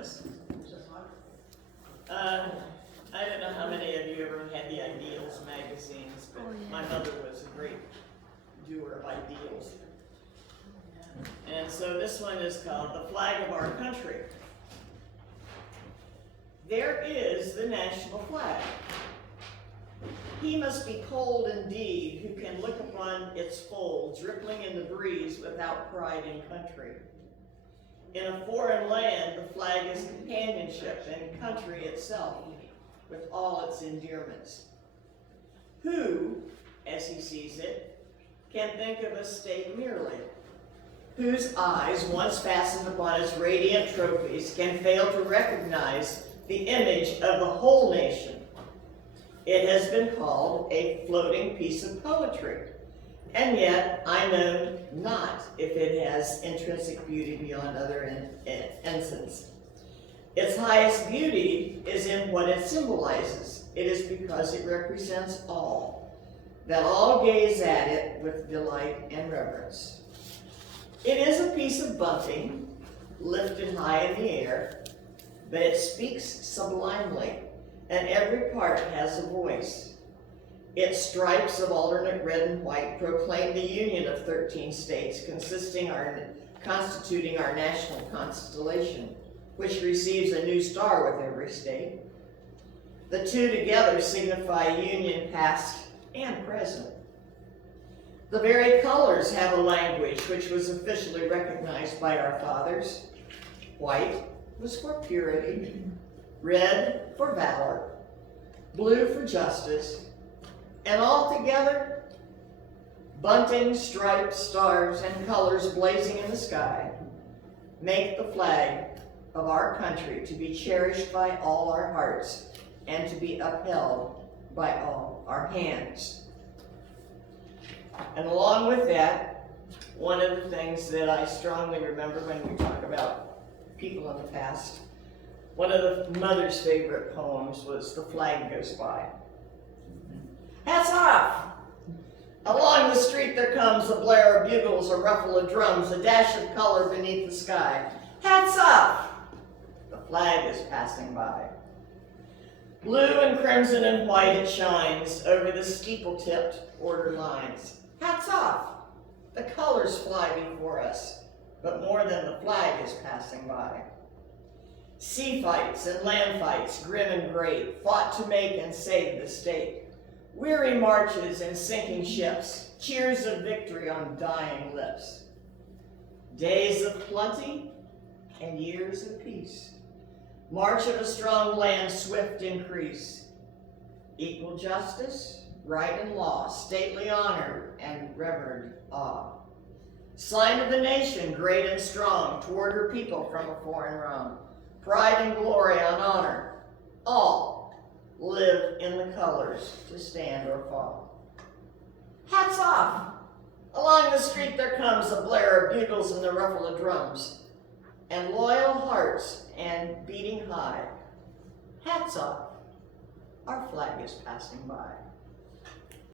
this. I don't know how many of you ever had the Ideals magazines, but my mother was a great doer of ideals. And so this one is called The Flag of Our Country. There is the national flag. He must be cold indeed who can look upon its folds rippling in the breeze without pride in country. In a foreign land, the flag is companionship and country itself, with all its endearments. Who, as he sees it, can think of a state merely, whose eyes, once fastened upon its radiant trophies, can fail to recognize the image of the whole nation? It has been called a floating piece of poetry, and yet I know not if it has intrinsic beauty beyond other ensigns. Its highest beauty is in what it symbolizes. It is because it represents all, that all gaze at it with delight and reverence. It is a piece of bunting, lifted high in the air, but it speaks sublimely, and every part has a voice. Its stripes of alternate red and white proclaim the union of 13 states constituting our national constellation, which receives a new star with every state. The two together signify union past and present. The very colors have a language which was officially recognized by our fathers. White was for purity, red for valor, blue for justice, and all together, bunting, stripes, stars, and colors blazing in the sky make the flag of our country to be cherished by all our hearts and to be upheld by all our hands. And along with that, one of the things that I strongly remember when we talk about people in the past, one of the mother's favorite poems was The Flag Goes By. Hats off! Along the street there comes a blare of bugles, a ruffle of drums, a dash of color beneath the sky. Hats off! The flag is passing by. Blue and crimson and white it shines over the steeple-tipped order lines. Hats off! The colors fly before us, but more than the flag is passing by. Sea fights and land fights, grim and great, fought to make and save the state. Weary marches and sinking ships, cheers of victory on dying lips. Days of plenty and years of peace. March of a strong land, swift increase. Equal justice, right and law, stately honor and reverend awe. Sign of the nation, great and strong, toward her people from a foreign realm. Pride and glory on honor, all live in the colors to stand or fall. Hats off! Along the street there comes a blare of bugles and the ruffle of drums, and loyal hearts and beating high. Hats off, our flag is passing by.